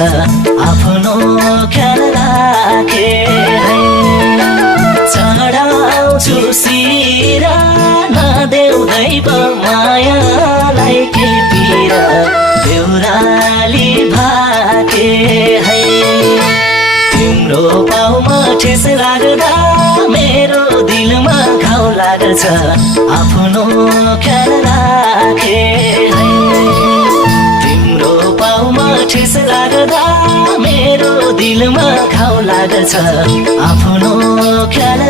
आफ्नो ख्याल राखे है चढाउँछु शिर नदेऊ दैव मायालाई के पिर देउराली भाके है तिम्रो पाउमा ठेस लाग्दा मेरो दिलमा घाउ लाग्छ आफ्नो ख्याल राखे है तिम्रो पाउमा ठेस लाग्दा मेरो दिलमा घाउ लाग्छ आफ्नो ख्याल